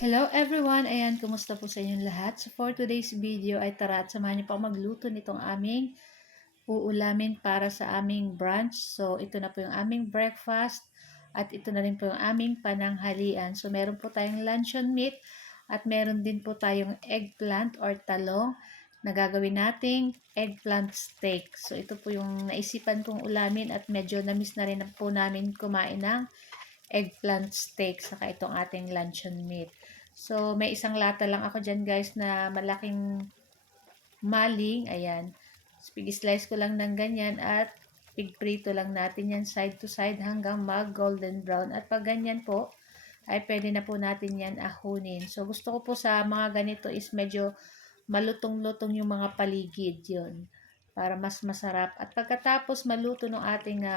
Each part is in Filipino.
Hello everyone! Ayan, kumusta po sa inyong lahat? So for today's video ay tara at samahan niyo po ako magluto nitong aming uulamin para sa aming brunch. So ito na po yung aming breakfast at ito na rin po yung aming pananghalian. So meron po tayong luncheon meat at meron din po tayong eggplant or talong na gagawin nating eggplant steak. So ito po yung naisipan kong ulamin at medyo na-miss na rin po namin kumain ng eggplant steak saka itong ating luncheon meat. So, may isang lata lang ako dyan guys na malaking maling. Ayan. Pig-slice ko lang ng ganyan at pig-prito lang natin yan side to side hanggang mag-golden brown. At pag ganyan po, ay pwede na po natin yan ahunin. So, gusto ko po sa mga ganito is medyo malutong-lutong yung mga paligid yun para mas masarap. At pagkatapos maluto ng ating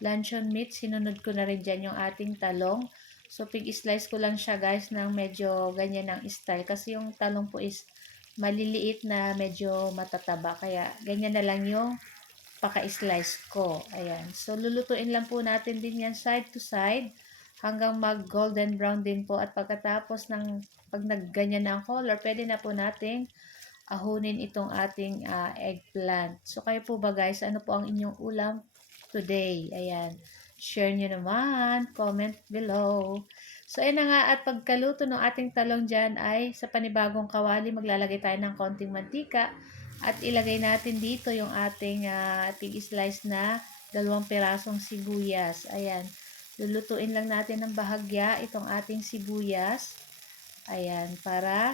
luncheon meat, sinunod ko na rin dyan yung ating talong. So, pig-slice ko lang siya guys ng medyo ganyan ang style. Kasi yung talong po is maliliit na medyo matataba. Kaya ganyan na lang yung paka-slice ko. Ayan. So, lulutuin lang po natin din yan side to side hanggang mag-golden brown din po. At pagkatapos ng pag nagganyan na ang color, pwede na po nating ahunin itong ating eggplant. So, kayo po ba guys, ano po ang inyong ulam today? Ayan. Share nyo naman. Comment below. So, ayun na nga. At pagkaluto ng ating talong dyan ay sa panibagong kawali, maglalagay tayo ng konting mantika. At ilagay natin dito yung ating tig-slice na 2 pirasong sibuyas. Ayan. Lulutuin lang natin ng bahagya itong ating sibuyas. Ayan. Para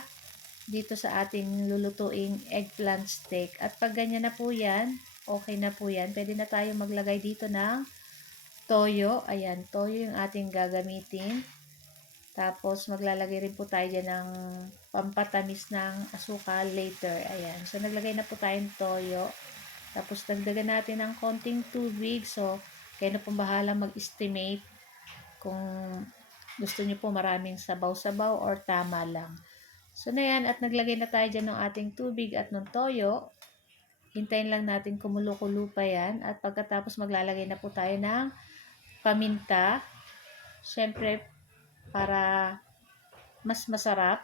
dito sa ating lulutuing eggplant steak. At pag ganyan na po yan, okay na po yan. Pwede na tayo maglagay dito ng toyo. Ayan, toyo yung ating gagamitin. Tapos, maglalagay rin po tayo dyan ng pampatamis ng asukal later. Ayan. So, naglagay na po tayong toyo. Tapos, dagdagan natin ng konting tubig. So, kayo na pong bahala mag-estimate kung gusto nyo po maraming sabaw-sabaw or tama lang. So, na yan. At naglagay na tayo dyan ng ating tubig at ng toyo. Hintayin lang natin kumulo-kulo pa yan. At pagkatapos, maglalagay na po tayo ng paminta. Siyempre, para mas masarap.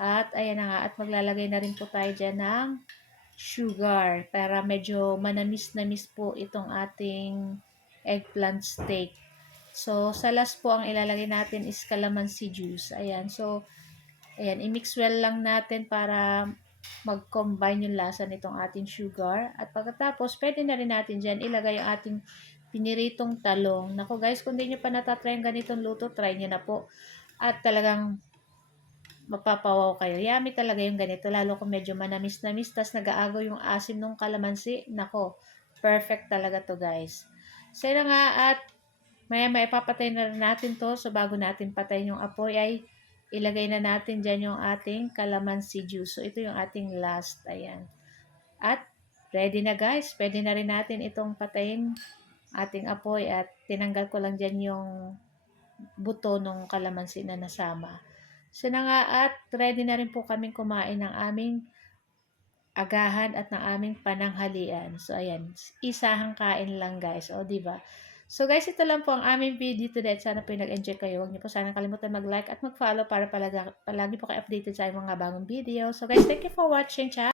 At ayan na nga, at maglalagay na rin po tayo dyan ng sugar para medyo manamis-namis po itong ating eggplant steak. So, sa last po ang ilalagay natin is calamansi juice. Ayan, so, ayan, i-mix well lang natin para mag-combine yung lasa nitong ating sugar. At pagkatapos, pwede na rin natin dyan ilagay yung ating piniritong talong. Naku guys, kung di nyo pa natatry ang ganitong luto, try nyo na po. At talagang mapapawaw kayo. Yummy talaga yung ganito. Lalo kung medyo manamis-namis, tas nag-aagaw yung asim ng kalamansi. Nako, perfect talaga to guys. So yun nga, at maya-maya ipapatay na rin natin to. So bago natin patayin yung apoy ay ilagay na natin dyan yung ating calamansi juice. So ito yung ating last. Ayan. At ready na guys. Pwede na rin natin itong patayin ating apoy at tinanggal ko lang dyan yung buto ng kalamansi na nasama. So na nga at ready na rin po kaming kumain ng aming agahan at ng aming pananghalian. So ayan, isahang kain lang guys. O di ba? So guys, ito lang po ang aming video today. Sana po nag-enjoy kayo. Huwag niyo po sana kalimutan mag-like at mag-follow para palagi po kayo updated sa mga bagong video. So guys, thank you for watching. Ciao!